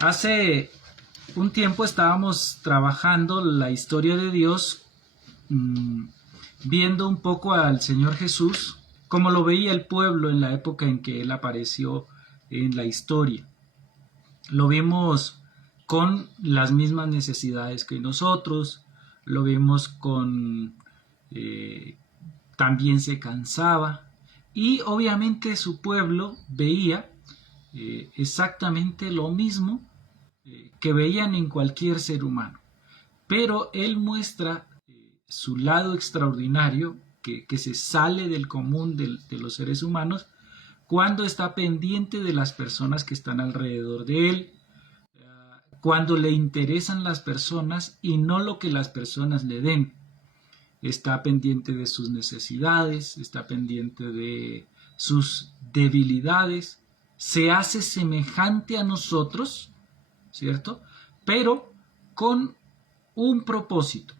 Hace un tiempo estábamos trabajando la historia de Dios, viendo un poco al Señor Jesús, como lo veía el pueblo en la época en que Él apareció en la historia. Lo vimos con las mismas necesidades que nosotros, lo vimos con... también se cansaba, y obviamente su pueblo veía exactamente lo mismo que veían en cualquier ser humano. Pero él muestra su lado extraordinario que se sale del común de los seres humanos cuando está pendiente de las personas que están alrededor de él, cuando le interesan las personas y no lo que las personas le den. Está pendiente de sus necesidades, está pendiente de sus debilidades, se hace semejante a nosotros, ¿cierto? Pero con un propósito,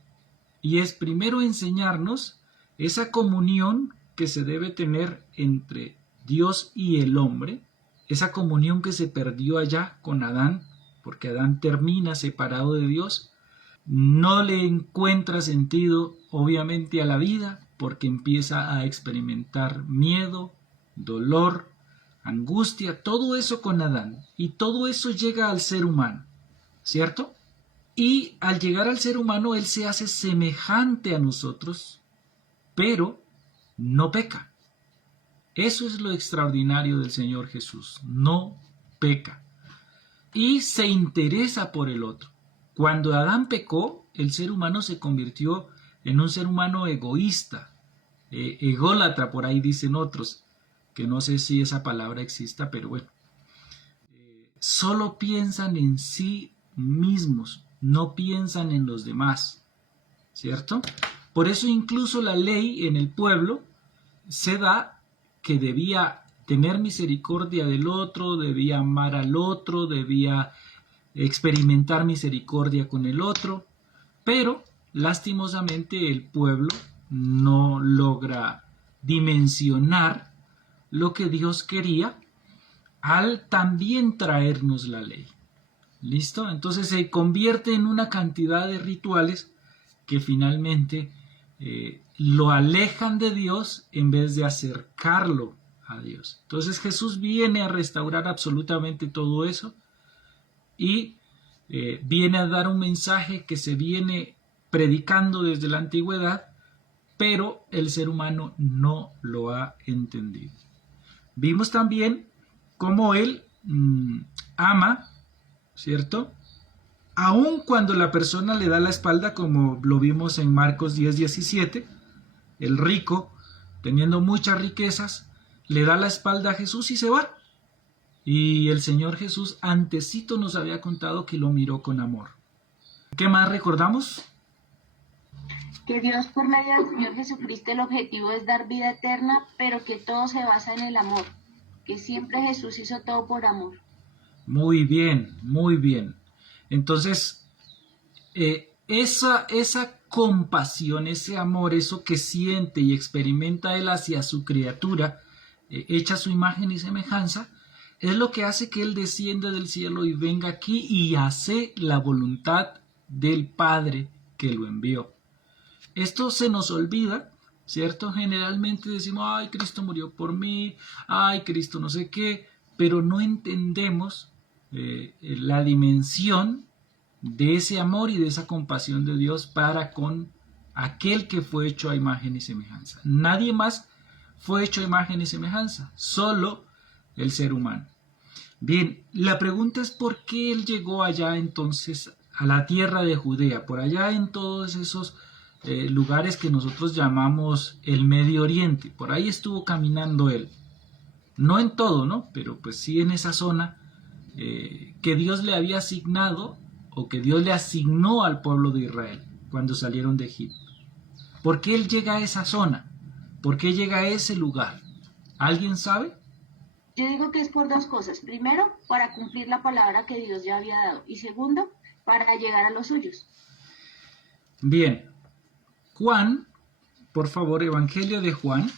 y es primero enseñarnos esa comunión que se debe tener entre Dios y el hombre, esa comunión que se perdió allá con Adán, porque Adán termina separado de Dios, no le encuentra sentido obviamente a la vida, porque empieza a experimentar miedo, dolor, angustia, todo eso con Adán, y todo eso llega al ser humano, ¿cierto? Y al llegar al ser humano, él se hace semejante a nosotros, pero no peca. Eso es lo extraordinario del Señor Jesús, no peca. Y se interesa por el otro. Cuando Adán pecó, el ser humano se convirtió en un ser humano egoísta, ególatra, por ahí dicen otros, que no sé si esa palabra exista, pero bueno. Solo piensan en sí mismos, no piensan en los demás, ¿cierto? Por eso incluso la ley en el pueblo se da que debía tener misericordia del otro, debía amar al otro, debía experimentar misericordia con el otro, pero lastimosamente el pueblo no logra dimensionar lo que Dios quería al también traernos la ley. ¿Listo? Entonces se convierte en una cantidad de rituales que finalmente lo alejan de Dios en vez de acercarlo a Dios. Entonces Jesús viene a restaurar absolutamente todo eso y viene a dar un mensaje que se viene predicando desde la antigüedad, pero el ser humano no lo ha entendido. Vimos también cómo él ama, ¿cierto? Aun cuando la persona le da la espalda, como lo vimos en Marcos 10:17, el rico, teniendo muchas riquezas, le da la espalda a Jesús y se va. Y el Señor Jesús antecito nos había contado que lo miró con amor. ¿Qué más recordamos? Que Dios por medio del Señor Jesucristo el objetivo es dar vida eterna, pero que todo se basa en el amor, que siempre Jesús hizo todo por amor. Muy bien, muy bien. Entonces, esa compasión, ese amor, eso que siente y experimenta él hacia su criatura, hecha a su imagen y semejanza, es lo que hace que él descienda del cielo y venga aquí y hace la voluntad del Padre que lo envió. Esto se nos olvida, ¿cierto? Generalmente decimos, ay, Cristo murió por mí, ay, Cristo no sé qué, pero no entendemos la dimensión de ese amor y de esa compasión de Dios para con aquel que fue hecho a imagen y semejanza. Nadie más fue hecho a imagen y semejanza, solo el ser humano. Bien, la pregunta es por qué él llegó allá entonces a la tierra de Judea, por allá en todos esos lugares que nosotros llamamos el Medio Oriente. Por ahí estuvo caminando él. No en todo, ¿no? Pero pues sí en esa zona que Dios le había asignado o que Dios le asignó al pueblo de Israel cuando salieron de Egipto. ¿Por qué él llega a esa zona? ¿Por qué llega a ese lugar? ¿Alguien sabe? Yo digo que es por dos cosas. Primero, para cumplir la palabra que Dios ya había dado. Y segundo, para llegar a los suyos. Bien. Juan, por favor, Evangelio de Juan.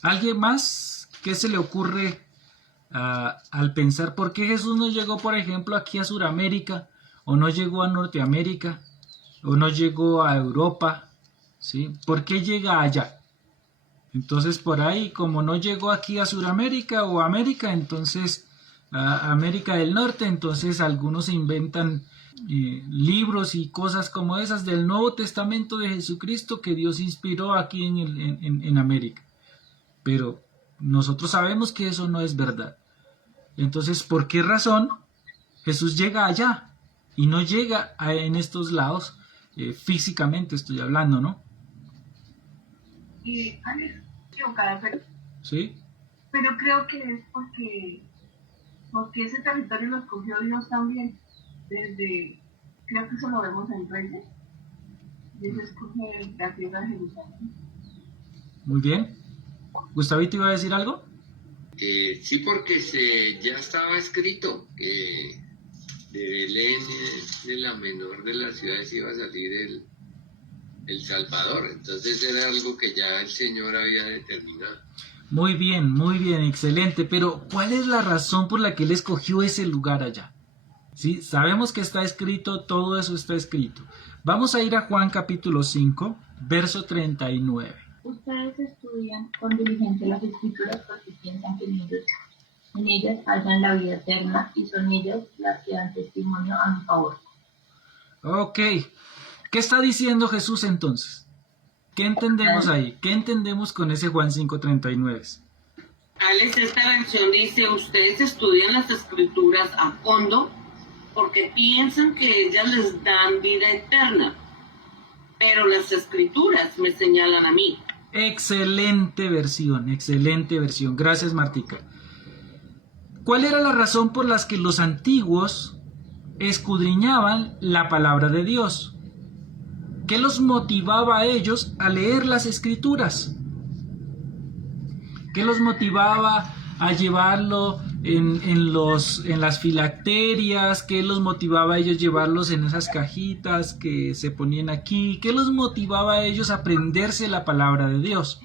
¿Alguien más? ¿Qué se le ocurre al pensar por qué Jesús no llegó, por ejemplo, aquí a Sudamérica, o no llegó a Norteamérica, o no llegó a Europa, ¿sí? ¿Por qué llega allá? Entonces por ahí, como no llegó aquí a Sudamérica o América, entonces a América del Norte, entonces algunos inventan libros y cosas como esas del Nuevo Testamento de Jesucristo que Dios inspiró aquí en América. Pero nosotros sabemos que eso no es verdad. Entonces, ¿por qué razón Jesús llega allá y no llega en estos lados? Físicamente estoy hablando, ¿no? Y Alex, equivocada, Sí. pero creo que es porque ese territorio lo escogió Dios también. Creo que eso lo vemos en Reyes. Dios escoge la tierra de Jerusalén. Muy bien. ¿Gustavito iba a decir algo? Sí, porque ya estaba escrito que de Belén, de la menor de las ciudades, iba a salir el Salvador. Entonces era algo que ya el Señor había determinado. Muy bien, excelente. Pero, ¿cuál es la razón por la que él escogió ese lugar allá? Sí, sabemos que está escrito, todo eso está escrito. Vamos a ir a Juan capítulo 5, verso 39. Ustedes estudian con diligencia las Escrituras porque piensan que en ellas hallan la vida eterna y son ellas las que dan testimonio a mi favor. Ok, ¿qué está diciendo Jesús entonces? ¿Qué entendemos ahí? ¿Qué entendemos con ese Juan 5:39? Alex, esta versión dice, ustedes estudian las Escrituras a fondo porque piensan que ellas les dan vida eterna, pero las Escrituras me señalan a mí. Excelente versión. Gracias, Martica. ¿Cuál era la razón por la que los antiguos escudriñaban la palabra de Dios? ¿Qué los motivaba a ellos a leer las Escrituras? ¿Qué los motivaba a llevarlo en las filacterias? ¿Qué los motivaba a ellos llevarlos en esas cajitas que se ponían aquí? ¿Qué los motivaba a ellos a aprenderse la palabra de Dios?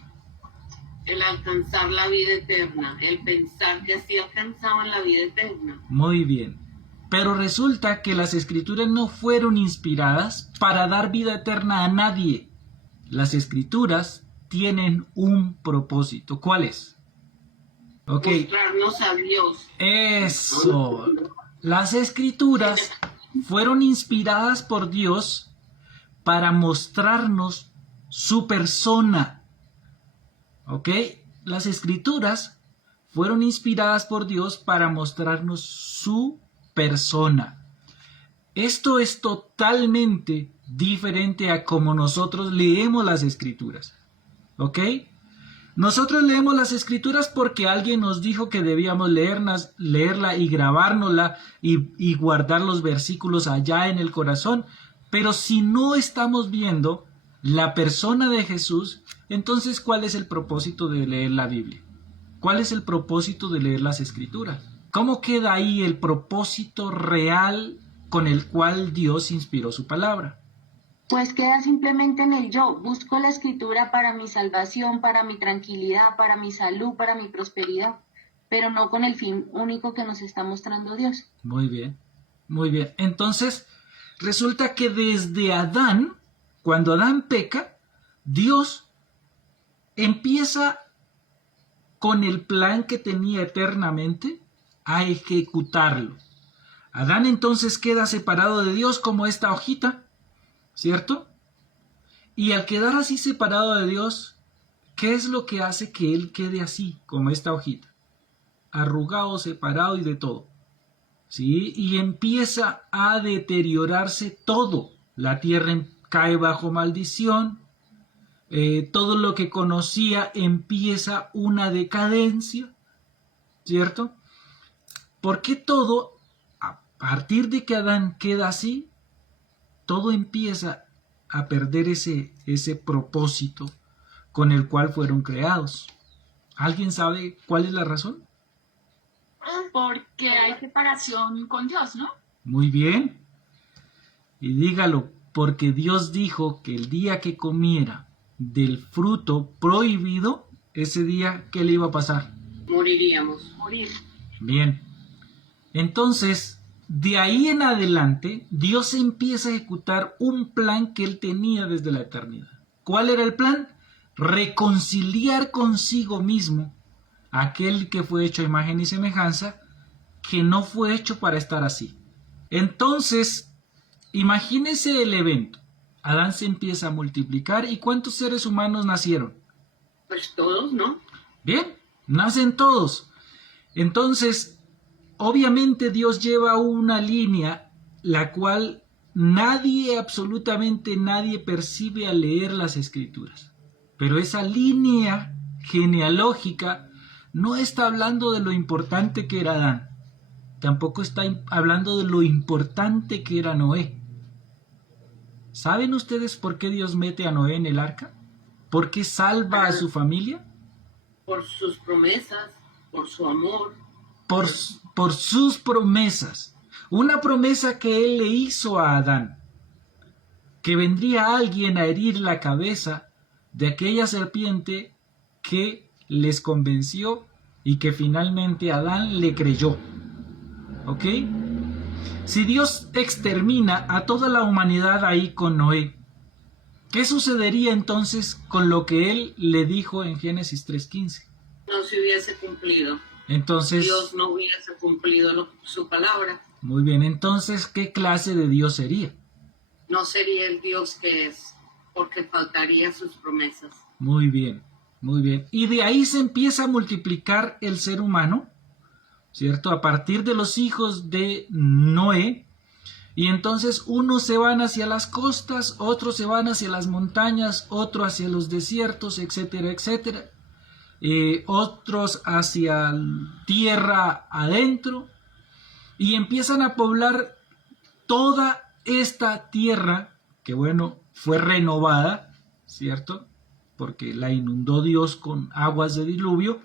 El alcanzar la vida eterna, el pensar que así alcanzaban la vida eterna. Muy bien. Pero resulta que las Escrituras no fueron inspiradas para dar vida eterna a nadie. Las Escrituras tienen un propósito. ¿Cuál es? Okay. Mostrarnos a Dios. Eso. Las Escrituras fueron inspiradas por Dios para mostrarnos su persona. ¿Ok? Las Escrituras fueron inspiradas por Dios para mostrarnos su persona. Esto es totalmente diferente a como nosotros leemos las Escrituras. ¿Ok? Nosotros leemos las Escrituras porque alguien nos dijo que debíamos leerla y grabárnosla y guardar los versículos allá en el corazón. Pero si no estamos viendo la persona de Jesús, entonces ¿cuál es el propósito de leer la Biblia? ¿Cuál es el propósito de leer las Escrituras? ¿Cómo queda ahí el propósito real con el cual Dios inspiró su palabra? Pues queda simplemente en el yo. Busco la Escritura para mi salvación, para mi tranquilidad, para mi salud, para mi prosperidad, pero no con el fin único que nos está mostrando Dios. Muy bien. Entonces, resulta que desde Adán, cuando Adán peca, Dios empieza con el plan que tenía eternamente a ejecutarlo. Adán entonces queda separado de Dios como esta hojita, ¿cierto? Y al quedar así separado de Dios, ¿qué es lo que hace que él quede así, como esta hojita? Arrugado, separado y de todo. ¿Sí? Y empieza a deteriorarse todo. La tierra cae bajo maldición. Todo lo que conocía empieza una decadencia, ¿cierto? ¿Por qué todo, a partir de que Adán queda así, todo empieza a perder ese propósito con el cual fueron creados? ¿Alguien sabe cuál es la razón? Porque hay separación con Dios, ¿no? Muy bien. Y dígalo, porque Dios dijo que el día que comiera del fruto prohibido, ese día, ¿qué le iba a pasar? Moriríamos. Morir. Bien. Entonces, de ahí en adelante, Dios empieza a ejecutar un plan que él tenía desde la eternidad. ¿Cuál era el plan? Reconciliar consigo mismo aquel que fue hecho a imagen y semejanza, que no fue hecho para estar así. Entonces, imagínese el evento. Adán se empieza a multiplicar. ¿Y cuántos seres humanos nacieron? Pues todos, ¿no? Bien, nacen todos. Entonces, obviamente Dios lleva una línea la cual nadie, absolutamente nadie percibe al leer las escrituras. Pero esa línea genealógica no está hablando de lo importante que era Adán. Tampoco está hablando de lo importante que era Noé. ¿Saben ustedes por qué Dios mete a Noé en el arca? ¿Por qué salva a su familia? Por sus promesas, por su amor. Por sus promesas. Una promesa que él le hizo a Adán. Que vendría alguien a herir la cabeza de aquella serpiente que les convenció y que finalmente Adán le creyó. ¿Ok? Si Dios extermina a toda la humanidad ahí con Noé, ¿qué sucedería entonces con lo que él le dijo en Génesis 3:15? No se hubiese cumplido. Entonces, Dios no hubiese cumplido su palabra. Muy bien, entonces, ¿qué clase de Dios sería? No sería el Dios que es, porque faltaría sus promesas. Muy bien, muy bien. Y de ahí se empieza a multiplicar el ser humano, ¿cierto? A partir de los hijos de Noé. Y entonces unos se van hacia las costas, otros se van hacia las montañas, otros hacia los desiertos, etcétera, etcétera. Otros hacia tierra adentro. Y empiezan a poblar toda esta tierra, que bueno, fue renovada, ¿cierto? Porque la inundó Dios con aguas de diluvio.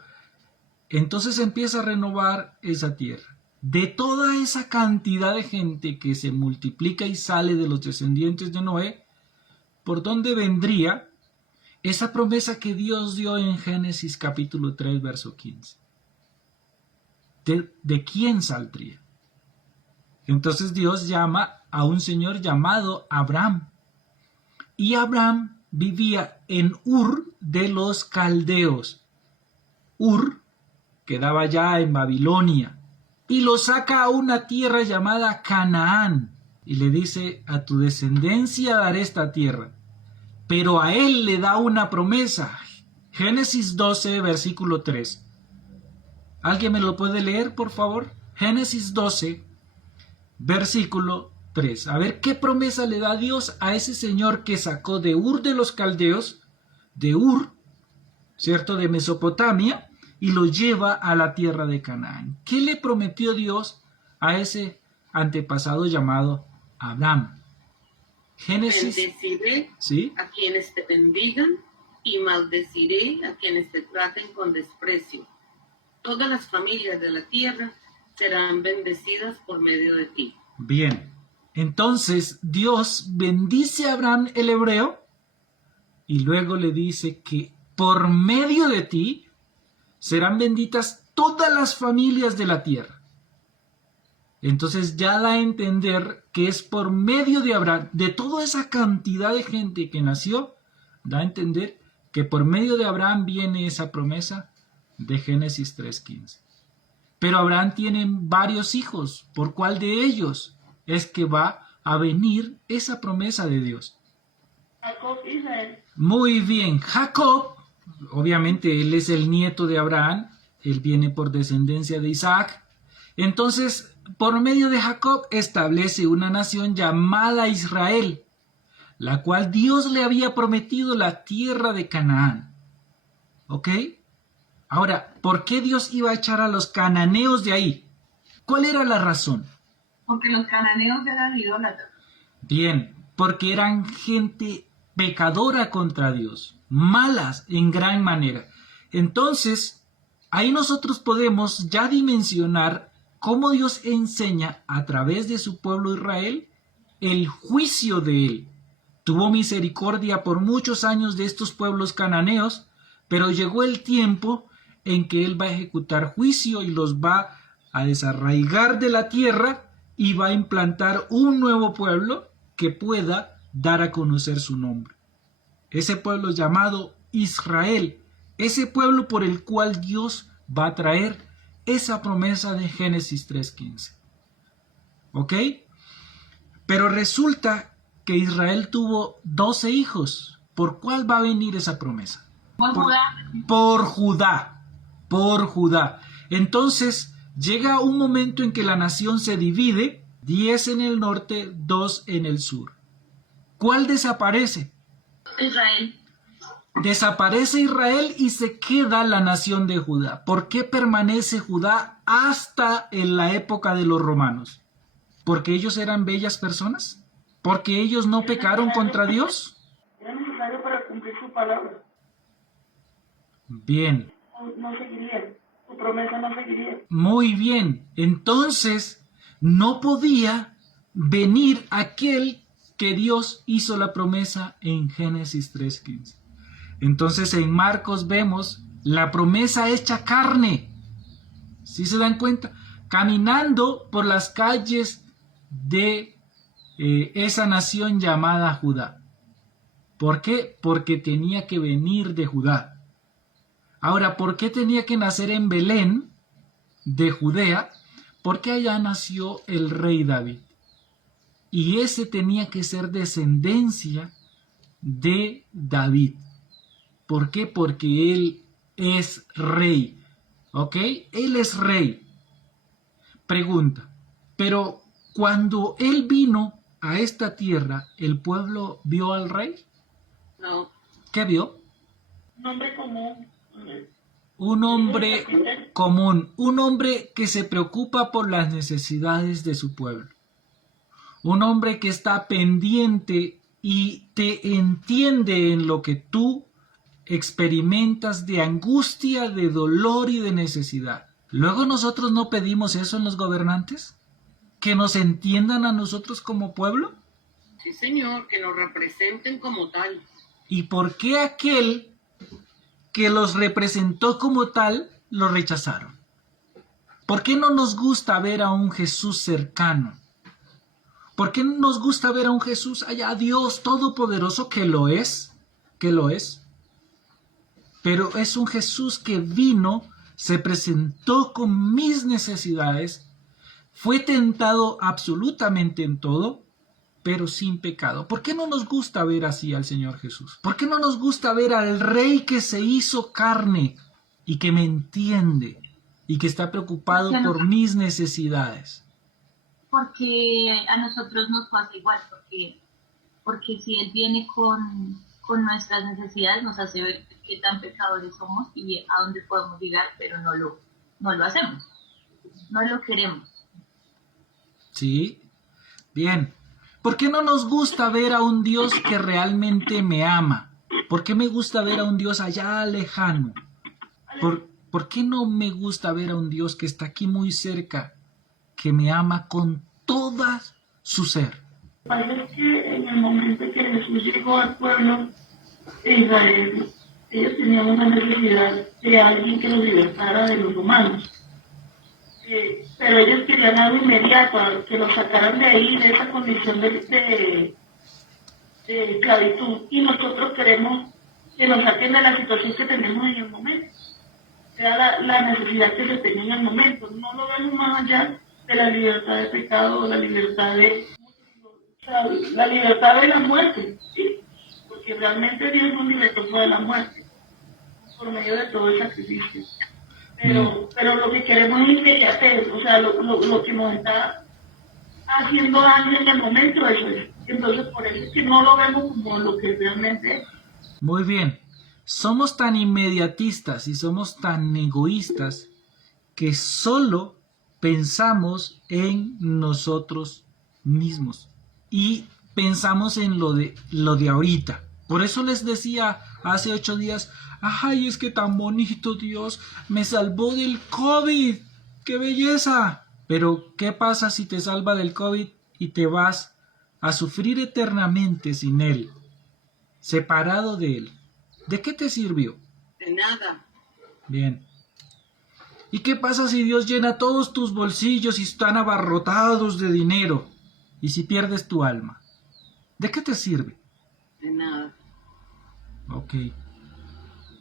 Entonces empieza a renovar esa tierra. De toda esa cantidad de gente que se multiplica y sale de los descendientes de Noé, ¿por dónde vendría esa promesa que Dios dio en Génesis capítulo 3, verso 15? ¿De quién saldría? Entonces Dios llama a un señor llamado Abraham. Y Abraham vivía en Ur de los Caldeos. Ur quedaba ya en Babilonia. Y lo saca a una tierra llamada Canaán. Y le dice, a tu descendencia daré esta tierra. Pero a él le da una promesa. Génesis 12, versículo 3. ¿Alguien me lo puede leer, por favor? Génesis 12, versículo 3. A ver, ¿qué promesa le da Dios a ese señor que sacó de Ur de los Caldeos, de Ur, ¿cierto?, de Mesopotamia, y lo lleva a la tierra de Canaán? ¿Qué le prometió Dios a ese antepasado llamado Abraham? Génesis. Bendeciré ¿Sí? a quienes te bendigan y maldeciré a quienes te traten con desprecio. Todas las familias de la tierra serán bendecidas por medio de ti. Bien, entonces Dios bendice a Abraham el hebreo y luego le dice que por medio de ti serán benditas todas las familias de la tierra. Entonces ya da a entender que es por medio de Abraham, de toda esa cantidad de gente que nació, da a entender que por medio de Abraham viene esa promesa de Génesis 3:15. Pero Abraham tiene varios hijos. ¿Por cuál de ellos es que va a venir esa promesa de Dios? Jacob, Israel. Muy bien, Jacob, obviamente él es el nieto de Abraham, él viene por descendencia de Isaac. Entonces, por medio de Jacob establece una nación llamada Israel, la cual Dios le había prometido la tierra de Canaán. ¿Ok? Ahora, ¿por qué Dios iba a echar a los cananeos de ahí? ¿Cuál era la razón? Porque los cananeos eran idólatras. Bien, porque eran gente pecadora contra Dios, malas en gran manera. Entonces, ahí nosotros podemos ya dimensionar cómo Dios enseña a través de su pueblo Israel el juicio de él. Tuvo misericordia por muchos años de estos pueblos cananeos, pero llegó el tiempo en que él va a ejecutar juicio y los va a desarraigar de la tierra y va a implantar un nuevo pueblo que pueda dar a conocer su nombre. Ese pueblo llamado Israel, ese pueblo por el cual Dios va a traer esa promesa de Génesis 3:15. ¿Ok? Pero resulta que Israel tuvo 12 hijos. ¿Por cuál va a venir esa promesa? Por Judá. Por Judá. Entonces llega un momento en que la nación se divide, 10 en el norte, 2 en el sur. ¿Cuál desaparece? Israel. Desaparece Israel y se queda la nación de Judá. ¿Por qué permanece Judá hasta en la época de los romanos? ¿Porque ellos eran bellas personas? ¿Porque ellos no pecaron contra Dios? Era necesario para cumplir su palabra. Bien. No seguiría, su promesa no seguiría. Muy bien. Entonces, no podía venir aquel que Dios hizo la promesa en Génesis 3:15. Entonces, en Marcos vemos la promesa hecha carne. ¿Sí se dan cuenta? Caminando por las calles de esa nación llamada Judá. ¿Por qué? Porque tenía que venir de Judá. Ahora, ¿por qué tenía que nacer en Belén, de Judea? Porque allá nació el rey David. Y ese tenía que ser descendencia de David. ¿Por qué? Porque él es rey. ¿Ok? Él es rey. Pregunta, pero cuando él vino a esta tierra, ¿el pueblo vio al rey? No. ¿Qué vio? Un hombre común. Un hombre común, un hombre que se preocupa por las necesidades de su pueblo. Un hombre que está pendiente y te entiende en lo que tú experimentas de angustia, de dolor y de necesidad. Luego nosotros no pedimos eso en los gobernantes, que nos entiendan a nosotros como pueblo. Sí, señor, que nos representen como tal. ¿Y por qué aquel que los representó como tal lo rechazaron? ¿Por qué no nos gusta ver a un Jesús cercano? ¿Por qué no nos gusta ver a un Jesús allá, Dios Todopoderoso, que lo es? Que lo es. Pero es un Jesús que vino, se presentó con mis necesidades, fue tentado absolutamente en todo, pero sin pecado. ¿Por qué no nos gusta ver así al Señor Jesús? ¿Por qué no nos gusta ver al Rey que se hizo carne y que me entiende y que está preocupado por mis necesidades? Porque a nosotros nos pasa igual, porque si Él viene con nuestras necesidades, nos hace ver qué tan pecadores somos y a dónde podemos llegar, pero no lo hacemos, no lo queremos. ¿Sí? Bien. ¿Por qué no nos gusta ver a un Dios que realmente me ama? ¿Por qué me gusta ver a un Dios allá lejano? ¿Por qué no me gusta ver a un Dios que está aquí muy cerca, que me ama con toda su ser? Parece que en el momento que Jesús llegó al pueblo de Israel, ellos tenían una necesidad de alguien que los libertara de los romanos. Pero ellos querían algo inmediato, que los sacaran de ahí, de esa condición de esclavitud. Y nosotros queremos que nos saquen de la situación que tenemos en el momento. Sea la necesidad que se tenga en el momento. No lo vemos más allá de la libertad de pecado, la libertad de la muerte, ¿sí? Porque realmente Dios nos libertó de la muerte por medio de todo el sacrificio. Pero lo que queremos es inmediatez, o sea, lo que nos está haciendo daño en el momento, eso es. Entonces, por eso es que no lo vemos como lo que realmente es. Muy bien. Somos tan inmediatistas y somos tan egoístas que solo pensamos en nosotros mismos y pensamos en lo de ahorita. Por eso les decía hace 8 días, ay, es que tan bonito Dios me salvó del COVID, ¡qué belleza! Pero, ¿qué pasa si te salva del COVID y te vas a sufrir eternamente sin Él, separado de Él? ¿De qué te sirvió? De nada. Bien. ¿Y qué pasa si Dios llena todos tus bolsillos y están abarrotados de dinero? ¿Y si pierdes tu alma? ¿De qué te sirve? De nada. Ok.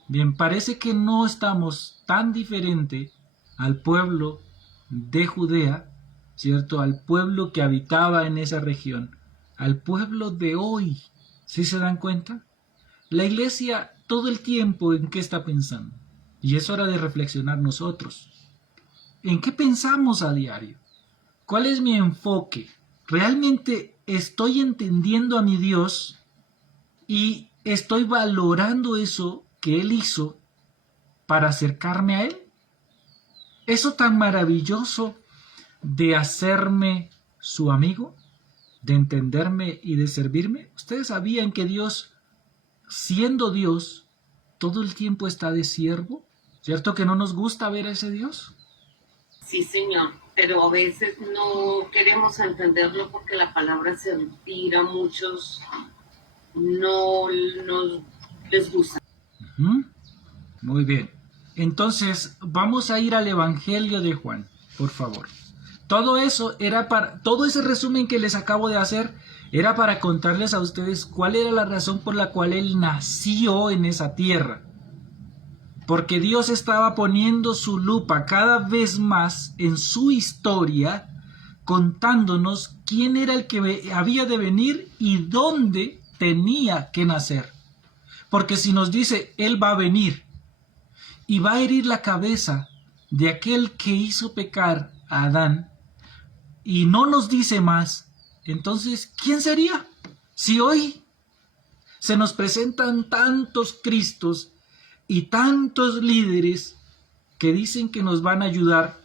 Bien, parece que no estamos tan diferente al pueblo de Judea, ¿cierto? Al pueblo que habitaba en esa región, al pueblo de hoy. ¿Sí se dan cuenta? La iglesia todo el tiempo en qué está pensando. Y es hora de reflexionar nosotros. ¿En qué pensamos a diario? ¿Cuál es mi enfoque? ¿Realmente estoy entendiendo a mi Dios y estoy valorando eso que Él hizo para acercarme a Él? Eso tan maravilloso de hacerme su amigo, de entenderme y de servirme. ¿Ustedes sabían que Dios, siendo Dios, todo el tiempo está de siervo? ¿Cierto que no nos gusta ver a ese Dios? Sí, señor, pero a veces no queremos entenderlo porque la palabra servir a muchos no nos les gusta. Muy bien. Entonces, vamos a ir al Evangelio de Juan, por favor. Todo ese resumen que les acabo de hacer era para contarles a ustedes cuál era la razón por la cual Él nació en esa tierra. Porque Dios estaba poniendo su lupa cada vez más en su historia, contándonos quién era el que había de venir y dónde tenía que nacer. Porque si nos dice, Él va a venir y va a herir la cabeza de aquel que hizo pecar a Adán, y no nos dice más, entonces, ¿quién sería? Si hoy se nos presentan tantos Cristos y tantos líderes que dicen que nos van a ayudar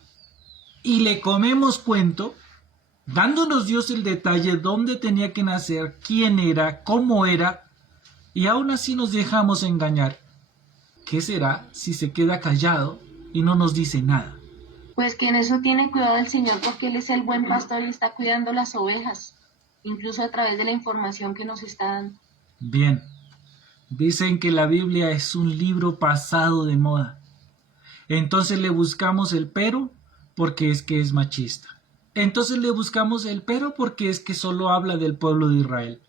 y le comemos cuento, dándonos Dios el detalle dónde tenía que nacer, quién era, cómo era, y aún así nos dejamos engañar. ¿Qué será si se queda callado y no nos dice nada? Pues que en eso tiene cuidado el Señor, porque Él es el buen pastor y está cuidando las ovejas, incluso a través de la información que nos está dando. Bien, dicen que la Biblia es un libro pasado de moda. Entonces le buscamos el pero porque es que es machista. Entonces le buscamos el pero porque es que solo habla del pueblo de Israel.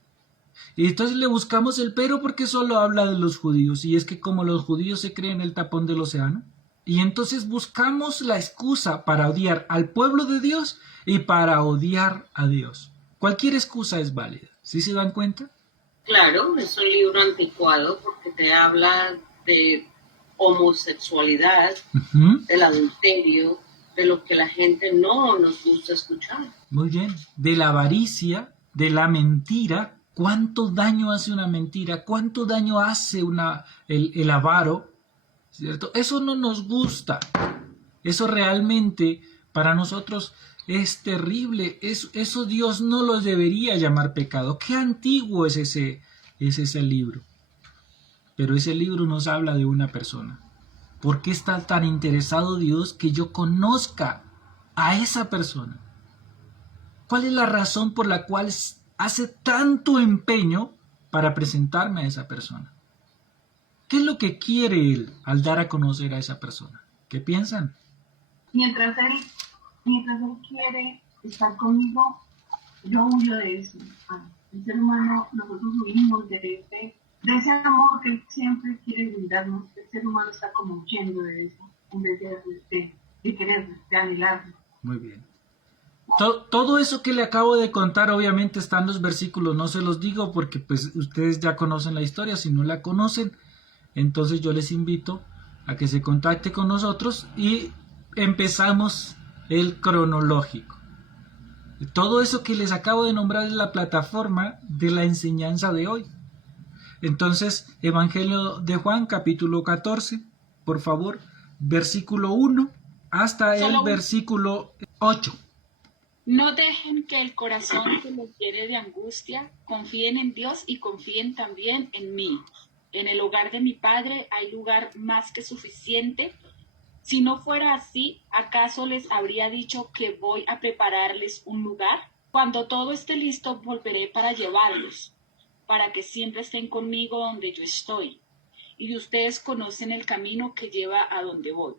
Y entonces le buscamos el pero porque solo habla de los judíos. Y es que como los judíos se creen el tapón del océano. Y entonces buscamos la excusa para odiar al pueblo de Dios y para odiar a Dios. Cualquier excusa es válida. ¿Sí se dan cuenta? Claro, es un libro anticuado porque te habla de homosexualidad, del adulterio, de lo que la gente no nos gusta escuchar. Muy bien. De la avaricia, de la mentira. ¿Cuánto daño hace una mentira? ¿Cuánto daño hace el avaro? ¿Cierto? Eso no nos gusta. Eso realmente para nosotros es terrible. Eso Dios no los debería llamar pecado. Qué antiguo es ese libro. Pero ese libro nos habla de una persona. ¿Por qué está tan interesado Dios que yo conozca a esa persona? ¿Cuál es la razón por la cual hace tanto empeño para presentarme a esa persona? ¿Qué es lo que quiere Él al dar a conocer a esa persona? ¿Qué piensan? Mientras él quiere estar conmigo, yo huyo de eso. El ser humano, nosotros huimos de ese amor que él siempre quiere brindarnos. El ser humano está como huyendo de eso, en vez de querer, de anhelarlo. Muy bien. Todo eso que le acabo de contar obviamente está en los versículos, no se los digo porque pues ustedes ya conocen la historia. Si no la conocen, entonces yo les invito a que se contacte con nosotros y empezamos el cronológico. Todo eso que les acabo de nombrar es la plataforma de la enseñanza de hoy. Entonces, Evangelio de Juan, capítulo 14, por favor, versículo 1 hasta el versículo 8. No dejen que el corazón se les llene de angustia, confíen en Dios y confíen también en mí. En el hogar de mi Padre hay lugar más que suficiente. Si no fuera así, ¿acaso les habría dicho que voy a prepararles un lugar? Cuando todo esté listo, volveré para llevarlos, para que siempre estén conmigo donde yo estoy. Y ustedes conocen el camino que lleva a donde voy.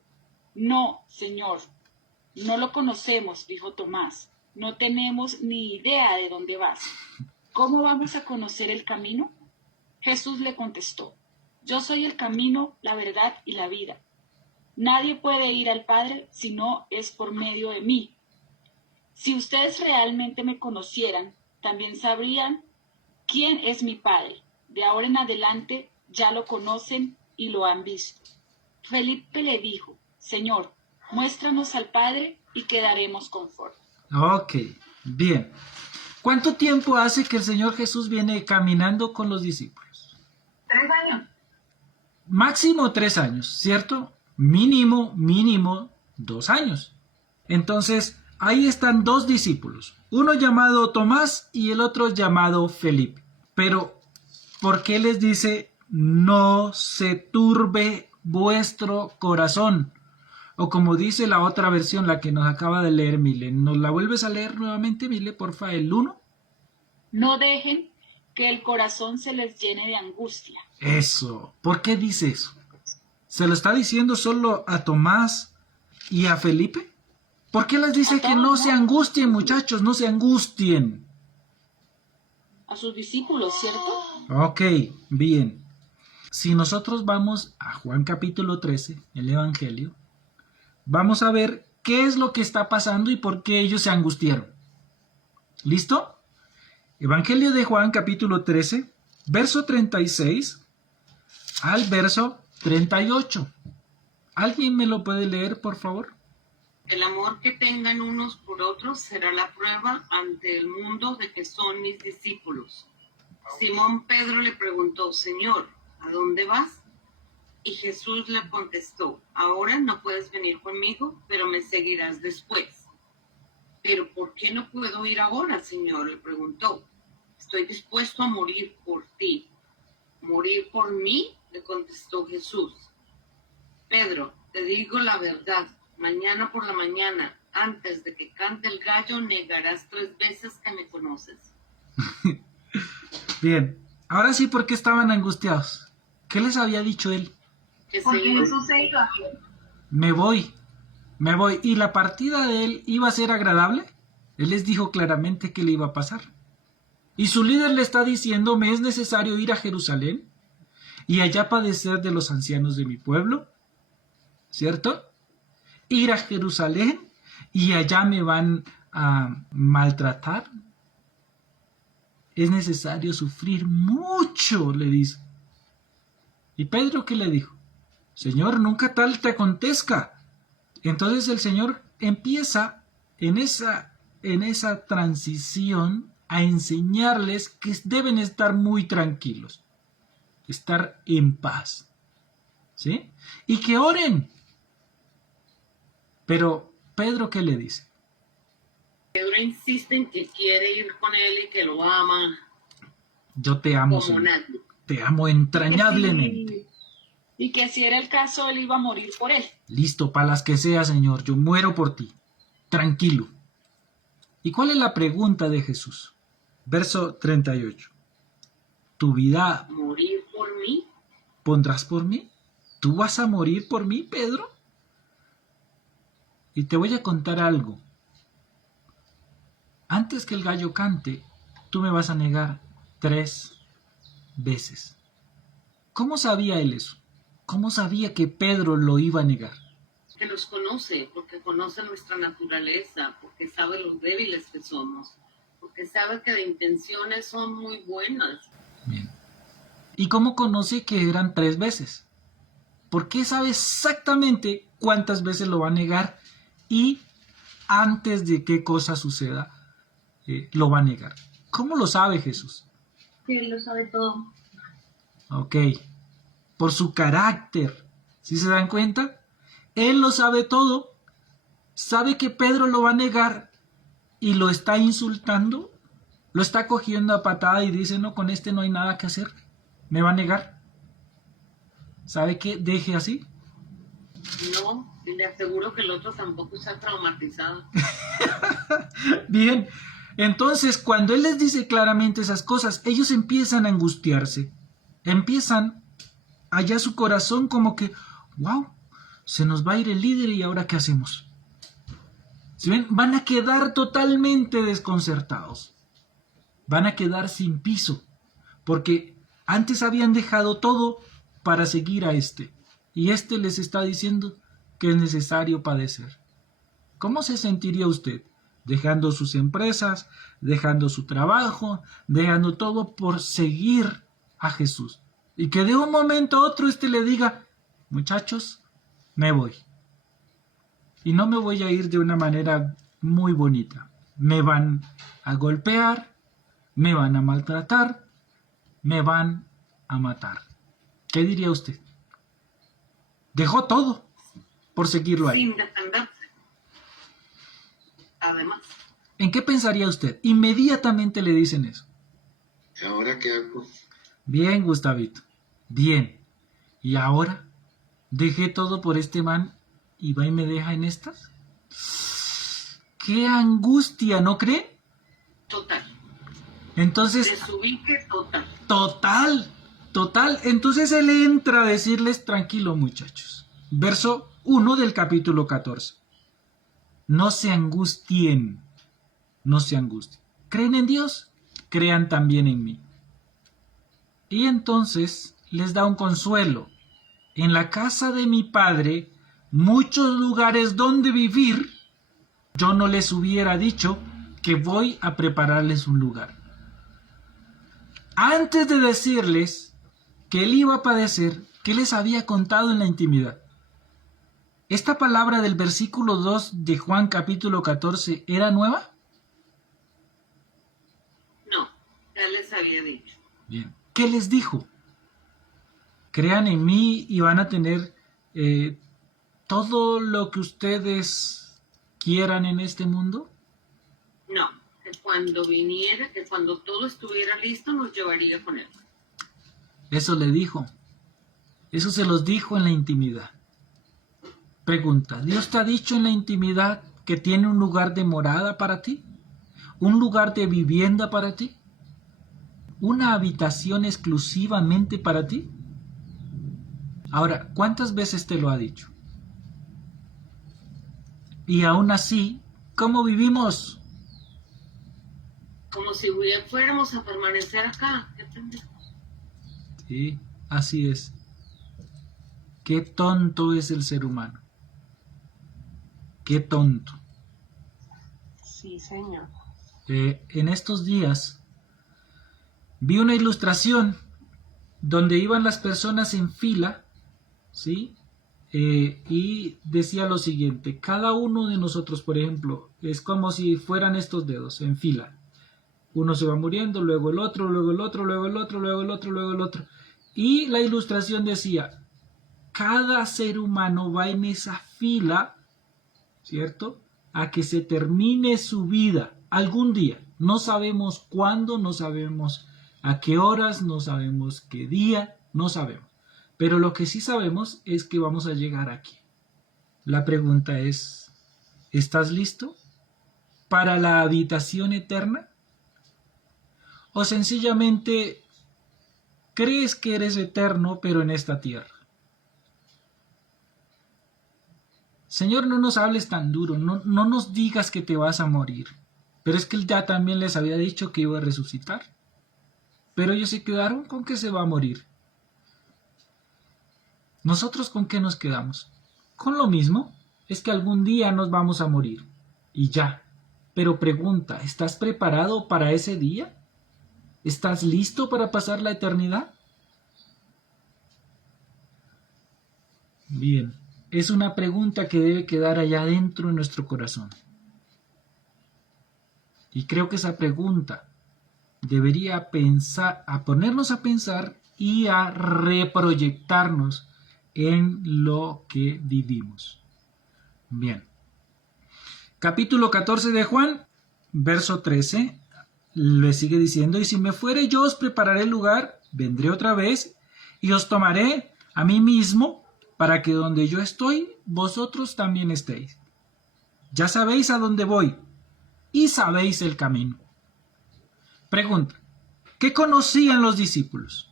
No, Señor, no lo conocemos, dijo Tomás. No tenemos ni idea de dónde vas. ¿Cómo vamos a conocer el camino? Jesús le contestó, yo soy el camino, la verdad y la vida. Nadie puede ir al Padre si no es por medio de mí. Si ustedes realmente me conocieran, también sabrían quién es mi Padre. De ahora en adelante ya lo conocen y lo han visto. Felipe le dijo, Señor, muéstranos al Padre y quedaremos conformes. Ok, bien. ¿Cuánto tiempo hace que el Señor Jesús viene caminando con los discípulos? 3 años. Máximo 3 años, ¿cierto? Mínimo 2 años. Entonces, ahí están 2 discípulos, uno llamado Tomás y el otro llamado Felipe. Pero, ¿por qué les dice, no se turbe vuestro corazón? O como dice la otra versión, la que nos acaba de leer Mile. ¿Nos la vuelves a leer nuevamente, Mile, porfa, el 1? No dejen que el corazón se les llene de angustia. Eso. ¿Por qué dice eso? ¿Se lo está diciendo solo a Tomás y a Felipe? ¿Por qué les dice que no se angustien, muchachos? No se angustien. A sus discípulos, ¿cierto? Ok, bien. Si nosotros vamos a Juan capítulo 13, el Evangelio, vamos a ver qué es lo que está pasando y por qué ellos se angustiaron. ¿Listo? Evangelio de Juan capítulo 13, verso 36 al verso 38. ¿Alguien me lo puede leer, por favor? El amor que tengan unos por otros será la prueba ante el mundo de que son mis discípulos. Simón Pedro le preguntó, Señor, ¿a dónde vas? Y Jesús le contestó, ahora no puedes venir conmigo, pero me seguirás después. ¿Pero por qué no puedo ir ahora, Señor? Le preguntó. Estoy dispuesto a morir por ti. ¿Morir por mí? Le contestó Jesús. Pedro, te digo la verdad, mañana por la mañana, antes de que cante el gallo, negarás 3 veces que me conoces. Bien, ahora sí, ¿por qué estaban angustiados? ¿Qué les había dicho él? Que Porque se iba. Jesús se iba. Me voy. ¿Y la partida de él iba a ser agradable? Él les dijo claramente que le iba a pasar. Y su líder le está diciendo, me es necesario ir a Jerusalén y allá padecer de los ancianos de mi pueblo, ¿cierto? Ir a Jerusalén y allá me van a maltratar. Es necesario sufrir mucho, le dice. ¿Y Pedro qué le dijo? Señor, nunca tal te acontezca. Entonces el Señor empieza en esa transición a enseñarles que deben estar muy tranquilos, estar en paz, ¿sí? Y que oren. Pero Pedro, ¿qué le dice? Pedro insiste en que quiere ir con él y que lo ama Yo te amo, como Señor. nadie. Te amo entrañablemente. Y que si era el caso, él iba a morir por él. Listo, para las que sea, Señor, yo muero por ti. Tranquilo. ¿Y cuál es la pregunta de Jesús? Verso 38. ¿Tu vida ¿Morir por mí? pondrás por mí? ¿Tú vas a morir por mí, Pedro? Y te voy a contar algo. Antes que el gallo cante, tú me vas a negar 3 veces. ¿Cómo sabía él eso? ¿Cómo sabía que Pedro lo iba a negar? Que los conoce, porque conoce nuestra naturaleza, porque sabe los débiles que somos, porque sabe que de intenciones son muy buenas. Bien. ¿Y cómo conoce que eran 3 veces? ¿Por qué sabe exactamente cuántas veces lo va a negar y antes de qué cosa suceda lo va a negar? ¿Cómo lo sabe Jesús? Que Él lo sabe todo. Ok, por su carácter. ¿Sí se dan cuenta? Él lo sabe todo. Sabe que Pedro lo va a negar y lo está insultando. Lo está cogiendo a patada y dice, no, con este no hay nada que hacer. Me va a negar. ¿Sabe qué? Deje así. No, y le aseguro que el otro tampoco está traumatizado. Bien, entonces cuando él les dice claramente esas cosas, ellos empiezan a angustiarse. Empiezan allá su corazón como que, wow, se nos va a ir el líder y ahora ¿qué hacemos? ¿Sí ven? Van a quedar totalmente desconcertados. Van a quedar sin piso, porque antes habían dejado todo para seguir a este, y este les está diciendo que es necesario padecer. ¿Cómo se sentiría usted dejando sus empresas, dejando su trabajo, dejando todo por seguir a Jesús? Y que de un momento a otro este le diga, muchachos, me voy. Y no me voy a ir de una manera muy bonita. Me van a golpear, me van a maltratar, me van a matar. ¿Qué diría usted? Dejó todo por seguirlo ahí. Sin defenderse. Además. ¿En qué pensaría usted? Inmediatamente le dicen eso. ¿Ahora qué hago? Bien, Gustavito. Bien. ¿Y ahora? ¿Dejé todo por este man y va y me deja en estas? ¡Qué angustia! ¿No cree? Total. Entonces... Desubique total. Total. Entonces él entra a decirles, tranquilo muchachos. Verso 1 del capítulo 14. No se angustien. No se angustien. ¿Creen en Dios? Crean también en mí. Y entonces les da un consuelo. En la casa de mi padre, muchos lugares donde vivir, yo no les hubiera dicho que voy a prepararles un lugar. Antes de decirles que él iba a padecer, ¿qué les había contado en la intimidad? ¿Esta palabra del versículo 2 de Juan capítulo 14 era nueva? No, ya les había dicho. Bien. ¿Qué les dijo? Crean en mí y van a tener todo lo que ustedes quieran en este mundo. No, que cuando viniera, que cuando todo estuviera listo, nos llevaría con él. Eso le dijo. Eso se los dijo en la intimidad. Pregunta, ¿Dios te ha dicho en la intimidad que tiene un lugar de morada para ti? ¿Un lugar de vivienda para ti? ¿Una habitación exclusivamente para ti? Ahora, ¿cuántas veces te lo ha dicho? Y aún así, ¿cómo vivimos? Como si fuéramos a permanecer acá. ¿Qué tendríamos? Sí, así es. Qué tonto es el ser humano. Qué tonto. Sí, señor. En estos días vi una ilustración donde iban las personas en fila, ¿sí? Y decía lo siguiente, cada uno de nosotros, por ejemplo, es como si fueran estos dedos en fila. Uno se va muriendo, luego el otro, luego el otro, luego el otro, luego el otro, luego el otro. Y la ilustración decía, cada ser humano va en esa fila, ¿cierto?, a que se termine su vida algún día. No sabemos cuándo, no sabemos a qué horas, no sabemos qué día, no sabemos. Pero lo que sí sabemos es que vamos a llegar aquí. La pregunta es, ¿estás listo para la habitación eterna? ¿O sencillamente crees que eres eterno pero en esta tierra? Señor, no nos hables tan duro, no nos digas que te vas a morir. Pero es que él ya también les había dicho que iba a resucitar. Pero ellos se quedaron con que se va a morir. ¿Nosotros con qué nos quedamos? Con lo mismo, es que algún día nos vamos a morir. Y ya. Pero pregunta, ¿estás preparado para ese día? ¿Estás listo para pasar la eternidad? Bien, es una pregunta que debe quedar allá adentro en nuestro corazón. Y creo que esa pregunta debería ponernos a pensar y a reproyectarnos en lo que vivimos. Bien. Capítulo 14 de Juan, verso 13, le sigue diciendo, y si me fuere yo os prepararé el lugar, vendré otra vez y os tomaré a mí mismo para que donde yo estoy, vosotros también estéis. Ya sabéis a dónde voy y sabéis el camino. Pregunta, ¿qué conocían los discípulos?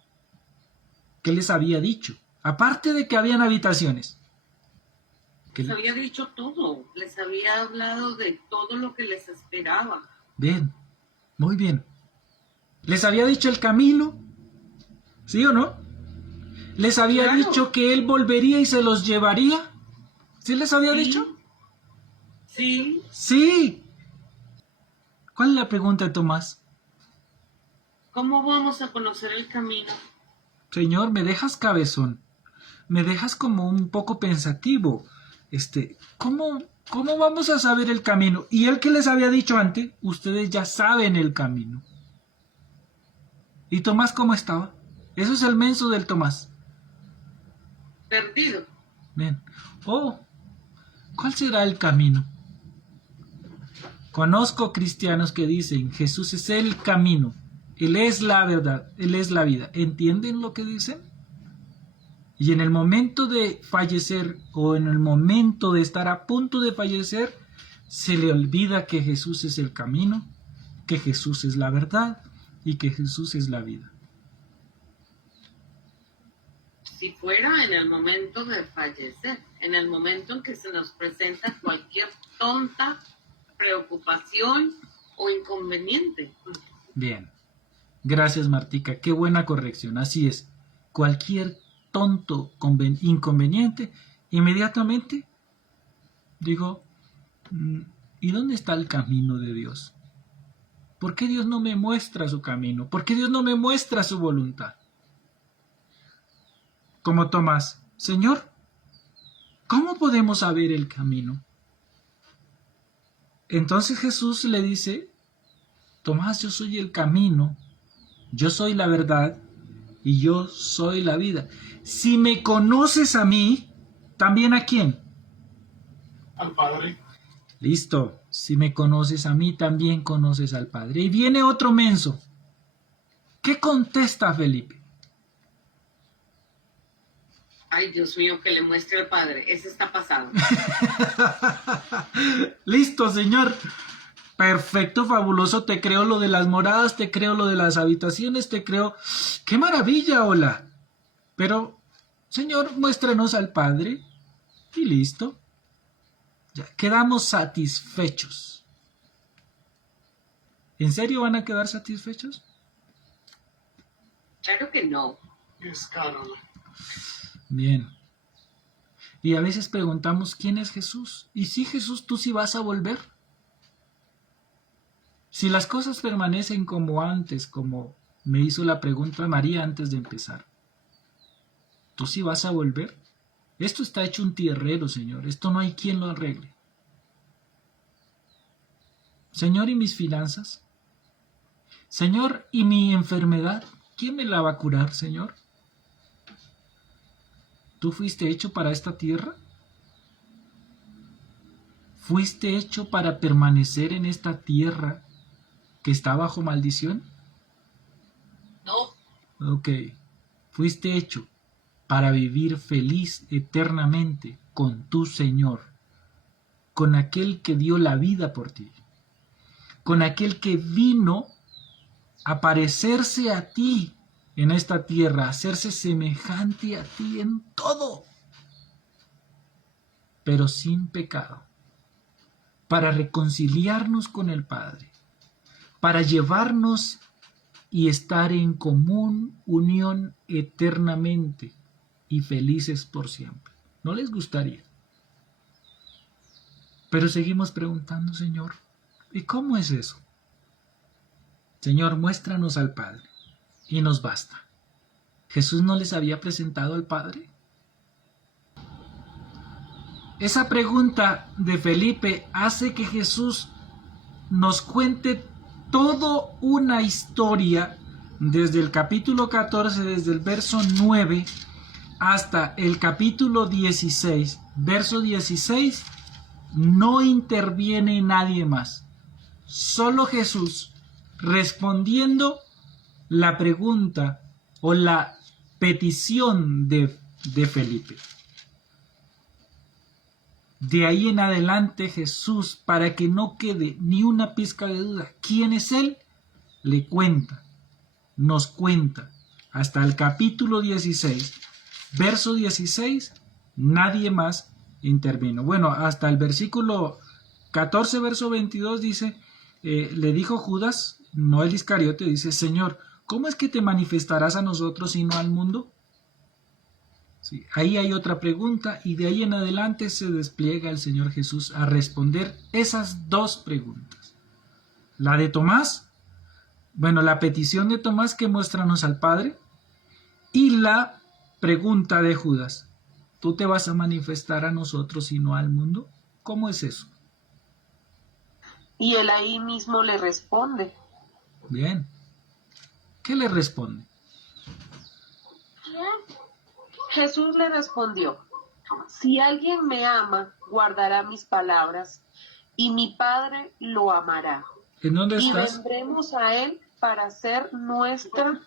¿Qué les había dicho? Aparte de que habían habitaciones. Les había dicho todo, les había hablado de todo lo que les esperaba. Bien, muy bien. ¿Les había dicho el camino? ¿Sí o no? ¿Les había dicho que él volvería y se los llevaría? ¿Sí les había dicho? Sí. Sí. ¿Cuál es la pregunta, Tomás? ¿Cómo vamos a conocer el camino? Señor, me dejas cabezón. Me dejas como un poco pensativo. ¿Cómo vamos a saber el camino? Y el que les había dicho antes, ustedes ya saben el camino. ¿Y Tomás cómo estaba? Eso es el menso del Tomás. Perdido. Bien. Oh, ¿cuál será el camino? Conozco cristianos que dicen, Jesús es el camino, Él es la verdad, Él es la vida. ¿Entienden lo que dicen? Y en el momento de fallecer o en el momento de estar a punto de fallecer, se le olvida que Jesús es el camino, que Jesús es la verdad y que Jesús es la vida. Si fuera en el momento de fallecer, en el momento en que se nos presenta cualquier tonta preocupación o inconveniente. Bien. Gracias, Martica. Qué buena corrección. Así es. Cualquier tonto inconveniente, inmediatamente digo, ¿y dónde está el camino de Dios? ¿Por qué Dios no me muestra su camino? ¿Por qué Dios no me muestra su voluntad? Como Tomás, Señor, ¿cómo podemos saber el camino? Entonces Jesús le dice, Tomás, yo soy el camino, yo soy la verdad y yo soy la vida. Si me conoces a mí, ¿también a quién? Al Padre. Listo, si me conoces a mí, también conoces al Padre. Y viene otro menso. ¿Qué contesta Felipe? Ay, Dios mío, que le muestre al Padre. Ese está pasado. Listo, Señor. Perfecto, fabuloso. Te creo lo de las moradas, te creo lo de las habitaciones, te creo... ¡Qué maravilla, hola! Pero, Señor, muéstranos al Padre y listo. Ya quedamos satisfechos. ¿En serio van a quedar satisfechos? Claro que no. Es Carola. Bien. Y a veces preguntamos, ¿quién es Jesús? ¿Y si Jesús, tú sí vas a volver? Si las cosas permanecen como antes, como me hizo la pregunta María antes de empezar, ¿tú sí vas a volver? Esto está hecho un tierrero, Señor. Esto no hay quien lo arregle. Señor, ¿y mis finanzas? Señor, ¿y mi enfermedad? ¿Quién me la va a curar, Señor? ¿Tú fuiste hecho para esta tierra? ¿Fuiste hecho para permanecer en esta tierra que está bajo maldición? No. Ok. Fuiste hecho para vivir feliz eternamente con tu Señor, con aquel que dio la vida por ti, con aquel que vino a parecerse a ti en esta tierra, a hacerse semejante a ti en todo, pero sin pecado, para reconciliarnos con el Padre, para llevarnos y estar en común unión eternamente y felices por siempre. ¿No les gustaría? Pero seguimos preguntando, Señor, ¿y cómo es eso? Señor, muéstranos al Padre y nos basta. ¿Jesús no les había presentado al Padre? Esa pregunta de Felipe hace que Jesús nos cuente toda una historia desde el capítulo 14, desde el verso 9 hasta el capítulo 16. Verso 16, no interviene nadie más. Solo Jesús respondiendo la pregunta o la petición de Felipe. De ahí en adelante Jesús, para que no quede ni una pizca de duda quién es Él, le cuenta, nos cuenta, hasta el capítulo 16, verso 16, nadie más intervino. Bueno, hasta el versículo 14, verso 22 dice, le dijo Judas, no el Iscariote, dice, Señor, ¿cómo es que te manifestarás a nosotros y no al mundo? Sí, ahí hay otra pregunta y de ahí en adelante se despliega el Señor Jesús a responder esas dos preguntas. La de Tomás, bueno, la petición de Tomás que muéstranos al Padre y la pregunta de Judas, ¿tú te vas a manifestar a nosotros y no al mundo? ¿Cómo es eso? Y él ahí mismo le responde. Bien. ¿Qué le responde? Jesús le respondió, si alguien me ama, guardará mis palabras, y mi Padre lo amará. ¿En dónde Y estás? vendremos a él para hacer nuestra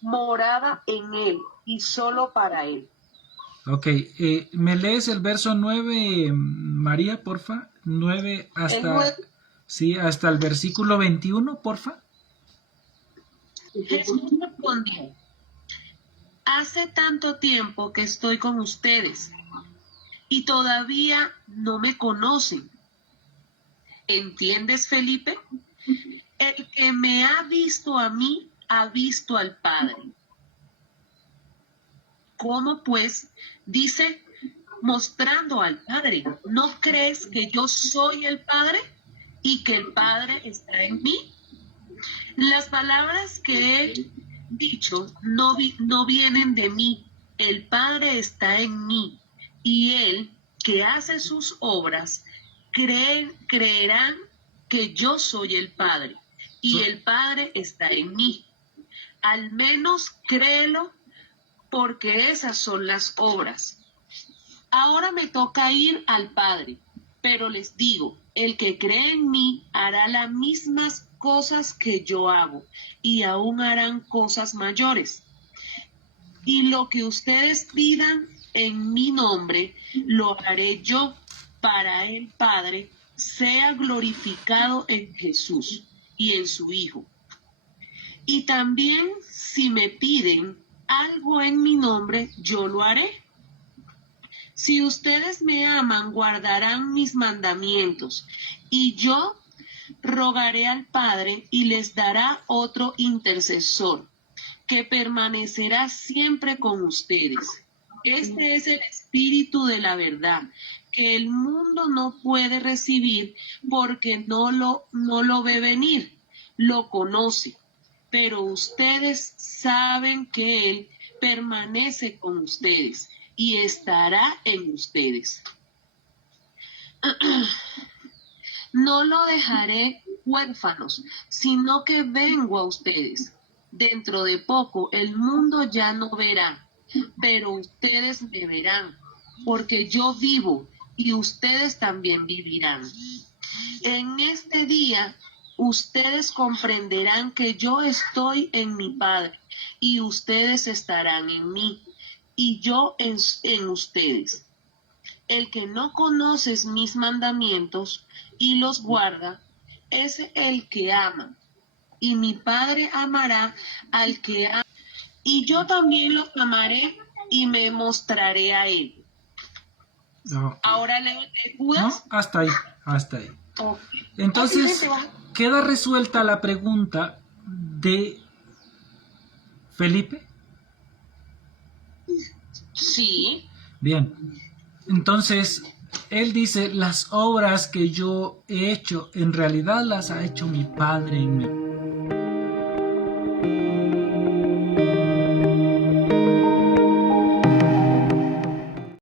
morada en él, y solo para él. Ok, ¿me lees el verso 9, María, porfa? 9 hasta, sí, hasta el versículo 21, porfa. Jesús respondió, hace tanto tiempo que estoy con ustedes y todavía no me conocen. ¿Entiendes, Felipe? El que me ha visto a mí, ha visto al Padre. ¿Cómo pues? Dice, mostrando al Padre. ¿No crees que yo soy el Padre y que el Padre está en mí? Las palabras que he dicho no vienen de mí. El Padre está en mí y él que hace sus obras creerán que yo soy el Padre y el Padre está en mí. Al menos créelo, porque esas son las obras. Ahora me toca ir al Padre, pero les digo, el que cree en mí hará las mismas cosas que yo hago, y aún harán cosas mayores. Y lo que ustedes pidan en mi nombre, lo haré yo, para el Padre sea glorificado en Jesús y en su Hijo. Y también si me piden algo en mi nombre, yo lo haré. Si ustedes me aman, guardarán mis mandamientos, y yo rogaré al Padre y les dará otro intercesor, que permanecerá siempre con ustedes. Este es el Espíritu de la verdad, que el mundo no puede recibir porque no lo ve venir, lo conoce, pero ustedes saben que Él permanece con ustedes y estará en ustedes. No lo dejaré huérfanos, sino que vengo a ustedes. Dentro de poco el mundo ya no verá, pero ustedes me verán, porque yo vivo y ustedes también vivirán. En este día ustedes comprenderán que yo estoy en mi Padre y ustedes estarán en mí y yo en ustedes. El que no conoce mis mandamientos y los guarda, es el que ama. Y mi Padre amará al que ama, y yo también los amaré y me mostraré a él. Okay. Ahora leo de Judas. No, hasta ahí, hasta ahí. Okay. Entonces, queda resuelta la pregunta de Felipe. Sí. Bien. Entonces, él dice, las obras que yo he hecho, en realidad las ha hecho mi Padre en mí.